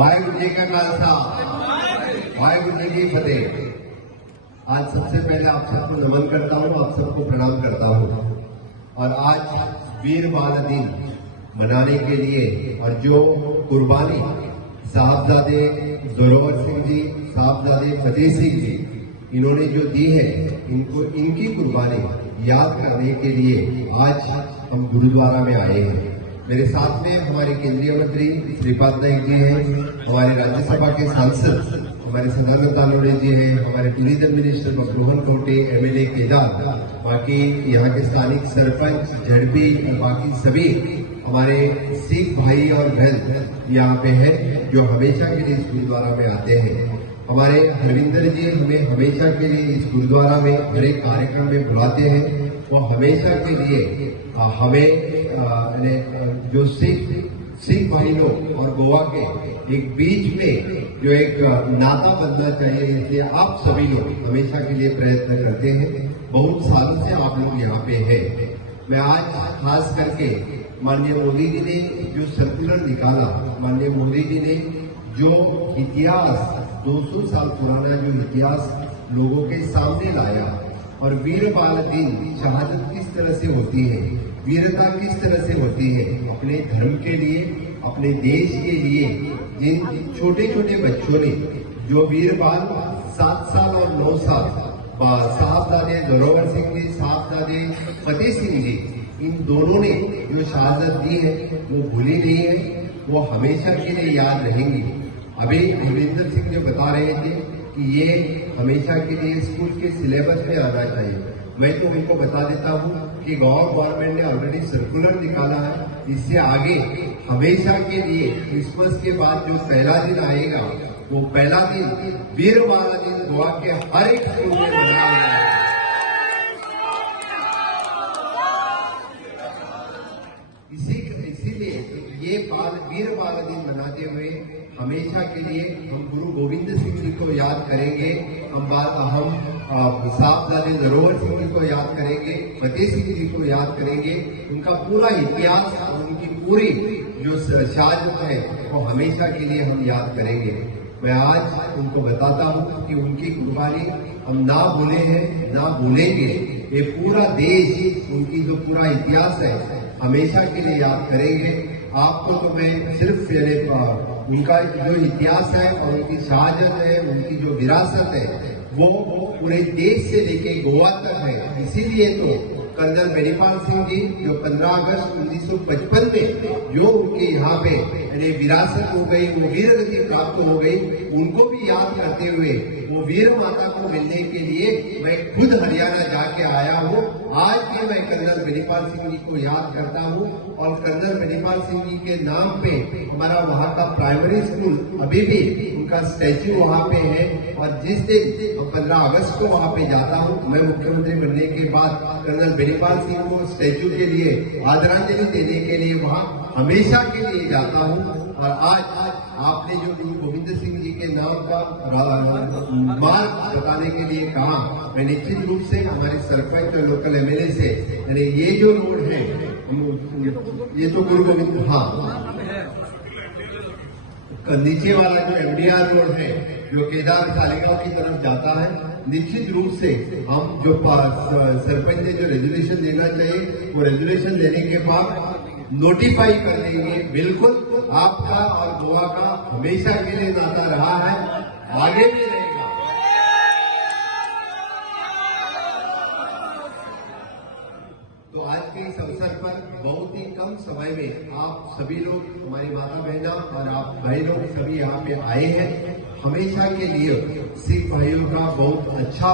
वाहेगुरु जी का खालसा, वाहेगुरु जी की फतेह। आज सबसे पहले आप सबको नमन करता हूँ, आप सबको प्रणाम करता हूँ। और आज वीर बाल दिन मनाने के लिए और जो कुर्बानी साहबजादे जोरावर सिंह जी, साहबजादे फतेह सिंह जी इन्होंने जो दी है, इनको इनकी कुर्बानी याद करने के लिए आज हम गुरुद्वारा में आए हैं। मेरे साथ में हमारे केंद्रीय मंत्री श्रीपाद नाइक जी हैं, हमारे राज्यसभा के सांसद हमारे सदानंद तानोड़े जी हैं, हमारे टूरिज्म मिनिस्टर मकरोहन कोटे, एमएलए केदार, बाकी यहाँ के स्थानिक सरपंच, झड़पी और बाकी सभी हमारे सिख भाई और बहन यहाँ पे हैं जो हमेशा के लिए इस गुरुद्वारा में आते हैं। हमारे हरविंदर जी हमें हमेशा के लिए इस गुरुद्वारा में हर एक कार्यक्रम में बुलाते हैं। वो हमेशा के लिए हमें जो सिख भाई लोग और गोवा के एक बीच में जो एक नाता बनना चाहिए, इसलिए आप सभी लोग हमेशा के लिए प्रयत्न करते हैं। बहुत सालों से आप लोग यहाँ पे हैं। मैं आज खास करके माननीय मोदी जी ने जो सर्कुलर निकाला, माननीय मोदी जी ने जो इतिहास 200 साल पुराना जो इतिहास लोगों के सामने लाया और वीर बाल दिन शहादत किस तरह से होती है, वीरता किस तरह से होती है, अपने धर्म के लिए, अपने देश के लिए जिन छोटे छोटे बच्चों ने जो वीर बाल 7 साल और 9 साल साहबजादे जोरावर सिंह जी, साहबजादे फतेह सिंह जी, इन दोनों ने जो शहादत दी है वो भूली नहीं है, वो हमेशा के लिए याद रहेंगी। अभी हरविंदर सिंह जो बता रहे थे कि ये हमेशा के लिए स्कूल के सिलेबस में आना चाहिए। मैं तो उनको बता देता हूँ कि गवर्नमेंट ने ऑलरेडी सर्कुलर निकाला है। इससे आगे हमेशा के लिए क्रिसमस के बाद जो पहला दिन आएगा, वो पहला दिन वीर बाल दिन गोवा के हर एक स्कूल में मनाया जाएगा। इसीलिए ये वीर बाल दिन मनाते हुए हमेशा के लिए हम गुरु गोविंद सिंह जी को याद करेंगे, हम साहबजादे जोरावर सिंह जी को याद करेंगे, फतेह सिंह जी को याद करेंगे। उनका पूरा इतिहास और उनकी पूरी जो शहादत है वो हमेशा के लिए हम याद करेंगे। मैं आज उनको बताता हूँ कि उनकी कुर्बानी हम ना भूले हैं, ना भूलेंगे। ये पूरा देश, उनकी जो पूरा इतिहास है हमेशा के लिए याद करेंगे। आपको तो मैं सिर्फ उनका जो इतिहास है और उनकी शहादत है, उनकी जो विरासत है वो पूरे देश से लेके गोवा तक है। इसीलिए तो कर्नल बेनीपाल सिंह जी जो 15 अगस्त 1955 में जो उनके यहाँ पे विरासत हो गई, वो वीर गति प्राप्त हो गई, उनको भी याद करते हुए वो वीर माता को मिलने के लिए मैं खुद हरियाणा जाके आया हूँ। आज भी मैं कर्नल बेनीपाल सिंह जी को याद करता हूँ और कर्नल बेनीपाल सिंह जी के नाम पे हमारा वहाँ का प्राइमरी स्कूल अभी भी उनका स्टैच्यू वहाँ पे है। और जिस दिन 15 अगस्त को वहाँ पे जाता हूँ, मैं मुख्यमंत्री बनने के बाद कर्नल बेनीपाल सिंह को स्टैच्यू के लिए आदरांजलि देने के लिए वहाँ हमेशा के लिए जाता हूँ। और आज आपने जो गुरु गोविंद सिंह जी के नाम का मार्ग बताने के लिए कहा, मैं निश्चित रूप से हमारे सरपंच और लोकल एमएलए से ये जो रोड है, ये तो गुरु गोविंद, हाँ नीचे वाला जो एमडीआर रोड है जो केदार सालेगांव की तरफ जाता है, निश्चित रूप से हम जो सरपंच ने जो रेजुलेशन देना चाहिए वो रेजुलेशन देने के बाद नोटिफाई कर देंगे। बिल्कुल आपका और गोवा का हमेशा के लिए नाता रहा है, आगे भी रहेगा। तो आज के इस अवसर पर बहुत ही कम समय में आप सभी लोग, हमारी माता बहना और आप भाई लोग सभी यहाँ पे आए हैं। हमेशा के लिए सिख भाइयों का बहुत अच्छा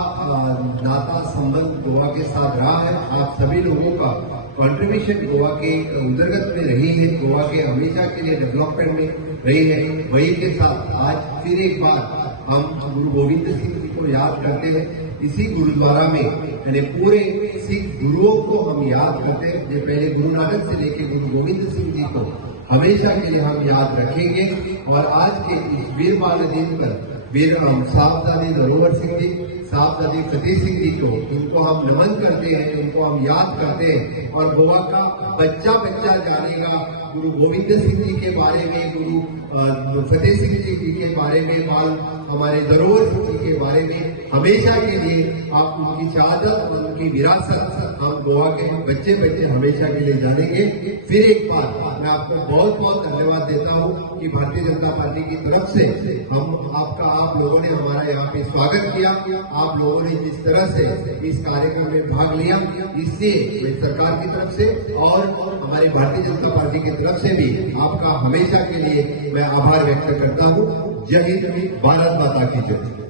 नाता संबंध गोवा के साथ रहा है। आप सभी लोगों का कंट्रीब्यूशन गोवा के अंतर्गत में रही है, गोवा के हमेशा के लिए डेवलपमेंट में रही है। वही के साथ आज फिर एक बार हम गुरु गोविंद सिंह जी को याद करते हैं। इसी गुरुद्वारा में यानी पूरे सिख गुरुओं को हम याद करते हैं। जो पहले गुरु नानक से लेकर गुरु गोविंद सिंह जी को हमेशा के लिए हम याद रखेंगे। और आज के इस वीर बाल दिन पर वीर साहबजादे जोरावर सिंह जी, साहबजादे फतेह सिंह जी को, इनको हम नमन करते हैं, उनको हम याद करते हैं। और गोवा का बच्चा बच्चा जानेगा गुरु गोविंद सिंह जी के बारे में, गुरु फतेह सिंह जी के बारे में, हमारे धरोहर सिंह जी के बारे में हमेशा के लिए आप उनकी शहादत, उनकी विरासत हम गोवा के बच्चे हमेशा के लिए जानेंगे। फिर एक बार मैं आपको बहुत बहुत धन्यवाद देता हूं कि भारतीय जनता पार्टी की तरफ से आप लोगों ने हमारा यहाँ पे स्वागत किया। आप लोगों ने जिस तरह से इस कार्यक्रम में भाग लिया, इससे सरकार की तरफ से और हमारी भारतीय जनता पार्टी की तरफ से भी आपका हमेशा के लिए मैं आभार व्यक्त करता हूं। जय हिंद, भारत माता की जय।